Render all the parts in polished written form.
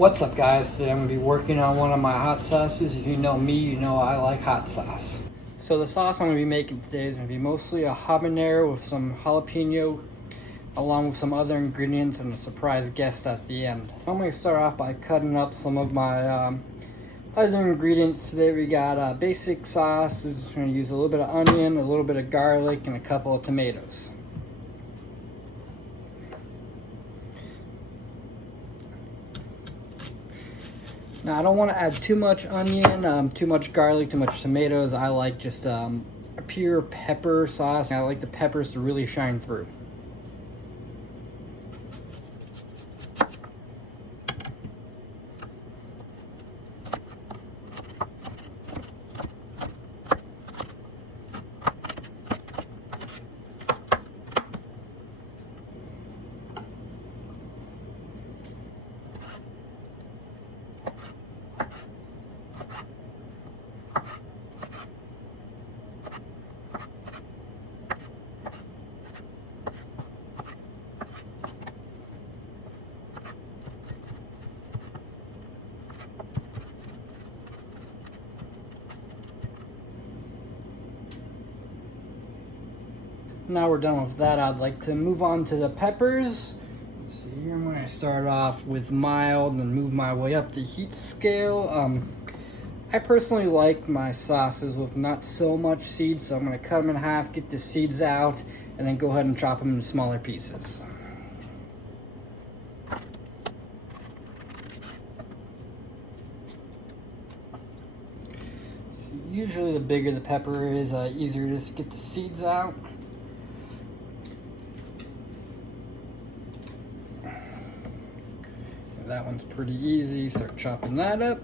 What's up, guys? Today I'm going to be working on one of my hot sauces. If you know me, you know I like hot sauce. So the sauce I'm going to be making today is going to be mostly a habanero with some jalapeno along with some other ingredients and a surprise guest at the end. I'm going to start off by cutting up some of my other ingredients. Today we got basic sauce. We're going to use a little bit of onion, a little bit of garlic, and a couple of tomatoes. Now I don't want to add too much onion, too much garlic, too much tomatoes. I like just a pure pepper sauce. I like the peppers to really shine through. Now we're done with that, I'd like to move on to the peppers. So here I'm going to start off with mild and move my way up the heat scale. I personally like my sauces with not so much seeds, so I'm going to cut them in half, get the seeds out, and then go ahead and chop them in smaller pieces. So usually the bigger the pepper is, easier it is to get the seeds out. That one's pretty easy. Start chopping that up.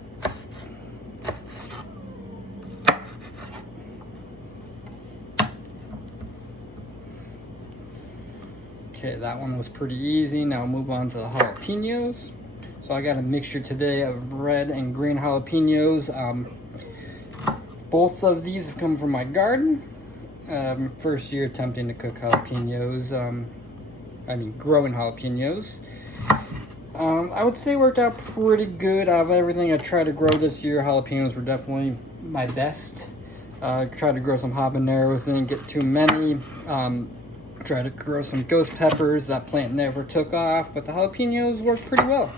Okay, that one was pretty easy. Now I'll move on to the jalapenos. So I got a mixture today of red and green jalapenos. Both of these have come from my garden. First year attempting to cook jalapenos. Growing jalapenos. I would say it worked out pretty good. Out of everything I tried to grow this year, jalapenos were definitely my best. Tried to grow some habaneros, didn't get too many. Tried to grow some ghost peppers. That plant never took off, but the jalapenos worked pretty well.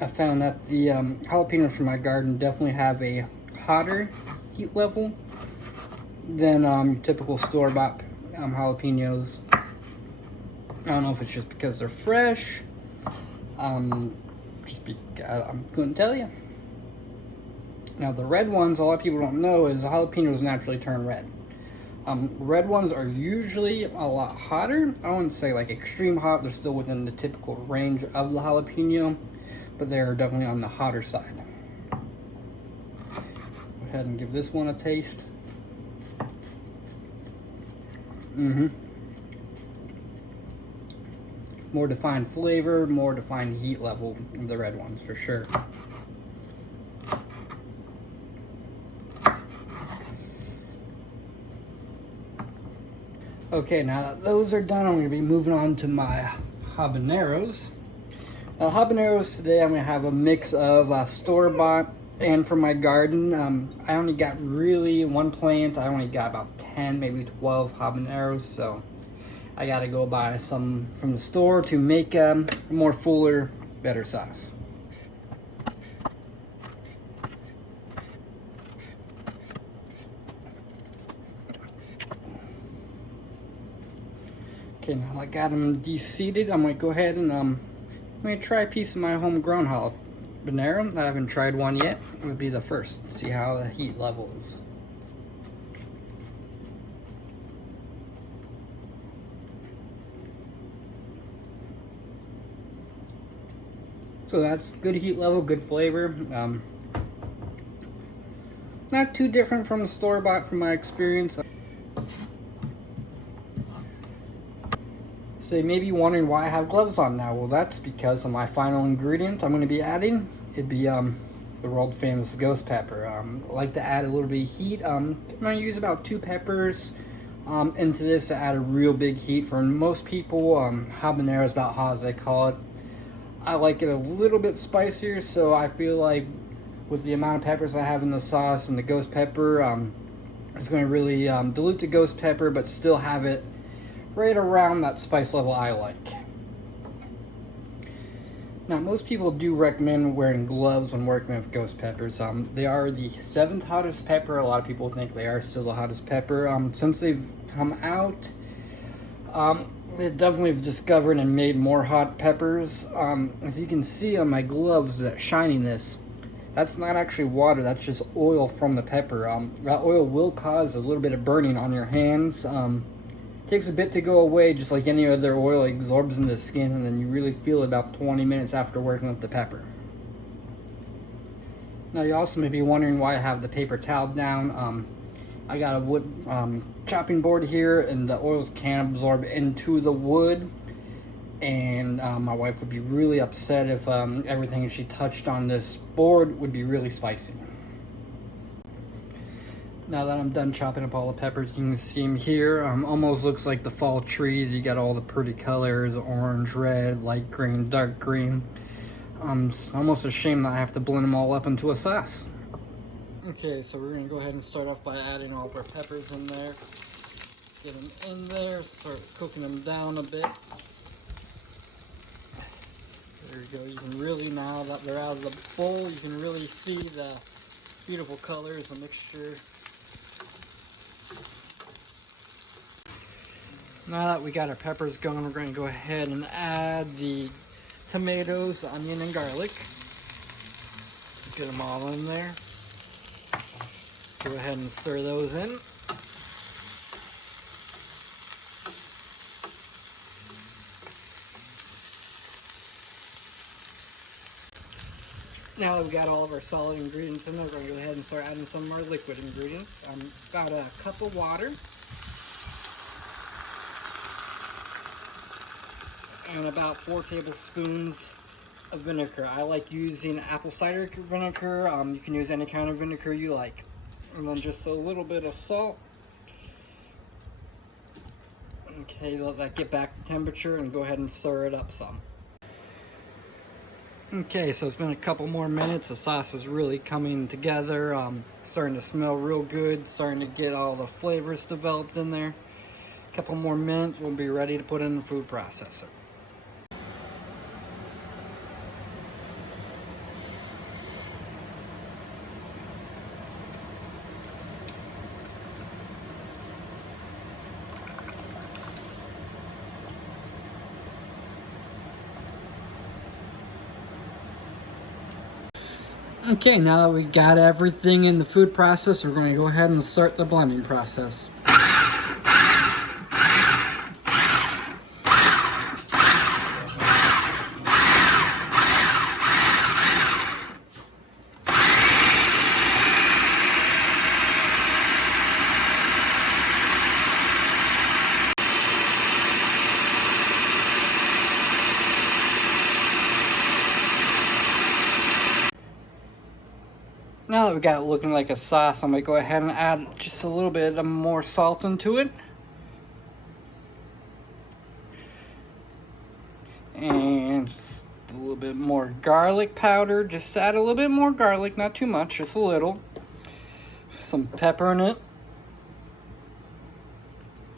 I found that the jalapenos from my garden definitely have a hotter heat level than typical store-bought jalapenos. I don't know if it's just because they're fresh. I couldn't tell you. Now the red ones, a lot of people don't know, is jalapenos naturally turn red. Red ones are usually a lot hotter. I wouldn't say like extreme hot. They're still within the typical range of the jalapeno, but they're definitely on the hotter side. Go ahead and give this one a taste. More defined flavor, more defined heat level of the red ones for sure. Okay, now that those are done, I'm going to be moving on to my habaneros. Habaneros today, I'm going to have a mix of store-bought and from my garden. I only got really one plant. I only got about 10, maybe 12 habaneros, so I gotta go buy some from the store to make a more fuller, better sauce. Okay, now I got them de-seeded. I'm gonna go ahead and I'm gonna try a piece of my homegrown habanero. I haven't tried one yet. It would be the first. See how the heat level is. So that's good heat level, good flavor. Not too different from the store-bought from my experience. So you may be wondering why I have gloves on now. Well, that's because of my final ingredient I'm going to be adding. It'd be the world famous ghost pepper. I like to add a little bit of heat. I'm going to use about 2 peppers into this to add a real big heat. For most people, habanero is about hot, as they call it. I like it a little bit spicier, so I feel like with the amount of peppers I have in the sauce and the ghost pepper, it's going to really dilute the ghost pepper, but still have it right around that spice level I like. Now, most people do recommend wearing gloves when working with ghost peppers. They are the 7th hottest pepper. A lot of people think they are still the hottest pepper. Since they've come out, they definitely have discovered and made more hot peppers. As you can see on my gloves, that shininess, that's not actually water, that's just oil from the pepper. That oil will cause a little bit of burning on your hands. Takes a bit to go away, just like any other oil. It absorbs into the skin, and then you really feel it about 20 minutes after working with the pepper. Now, you also may be wondering why I have the paper towel down. I got a wood chopping board here, and the oils can absorb into the wood, and my wife would be really upset if everything she touched on this board would be really spicy. Now that I'm done chopping up all the peppers, you can see them here. Almost looks like the fall trees. You got all the pretty colors: orange, red, light green, dark green. It's almost a shame that I have to blend them all up into a sauce. Okay, so we're gonna go ahead and start off by adding all of our peppers in there. Get them in there, start cooking them down a bit. There you go. You can really, now that they're out of the bowl, you can really see the beautiful colors, the mixture. Now that we got our peppers going, we're going to go ahead and add the tomatoes, onion, and garlic. Get them all in there. Go ahead and stir those in. Now that we got all of our solid ingredients in there, we're going to go ahead and start adding some more liquid ingredients. About a cup of water. And about 4 tablespoons of vinegar. I like using apple cider vinegar. You can use any kind of vinegar you like. And then just a little bit of salt. Okay, let that get back to temperature and go ahead and stir it up some. Okay, so it's been a couple more minutes. The sauce is really coming together. Starting to smell real good. Starting to get all the flavors developed in there. A couple more minutes, we'll be ready to put in the food processor. Okay, now that we got everything in the food process, we're going to go ahead and start the blending process. Now that we got it looking like a sauce, I'm going to go ahead and add just a little bit more salt into it. And just a little bit more garlic powder. Just add a little bit more garlic, not too much, just a little. Some pepper in it.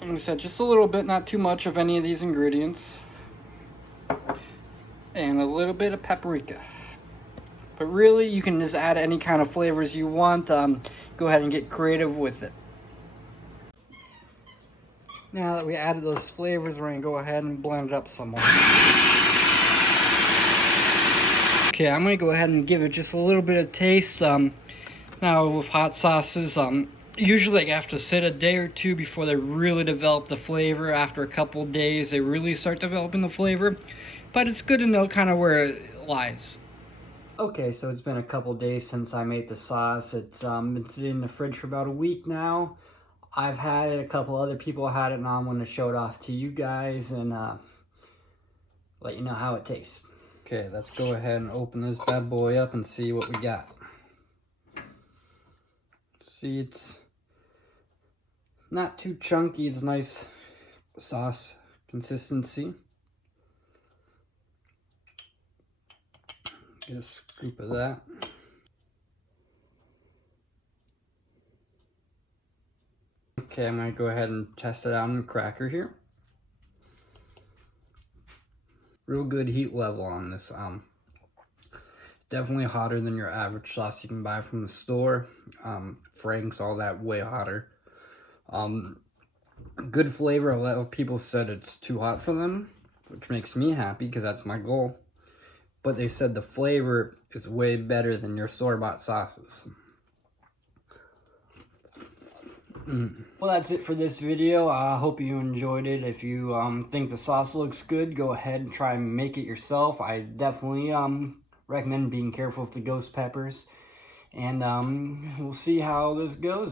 Like I said, just a little bit, not too much of any of these ingredients. And a little bit of paprika. But really, you can just add any kind of flavors you want. Go ahead and get creative with it. Now that we added those flavors, we're going to go ahead and blend it up some more. Okay, I'm going to go ahead and give it just a little bit of taste. Now with hot sauces, usually they have to sit a day or two before they really develop the flavor. After a couple of days, they really start developing the flavor. But it's good to know kind of where it lies. Okay, so it's been a couple days since I made the sauce. It's been sitting in the fridge for about a week now. I've had it, a couple other people had it, and I want to show it off to you guys and let you know how it tastes. Okay, let's go ahead and open this bad boy up and see what we got. See, it's not too chunky. It's nice sauce consistency. Get a scoop of that. Okay, I'm gonna go ahead and test it out on the cracker here. Real good heat level on this. Definitely hotter than your average sauce you can buy from the store. Frank's, all that, way hotter. Good flavor. A lot of people said it's too hot for them, which makes me happy because that's my goal. But they said the flavor is way better than your store-bought sauces. Well, that's it for this video. I hope you enjoyed it. If you think the sauce looks good, go ahead and try and make it yourself. I definitely recommend being careful with the ghost peppers. And we'll see how this goes.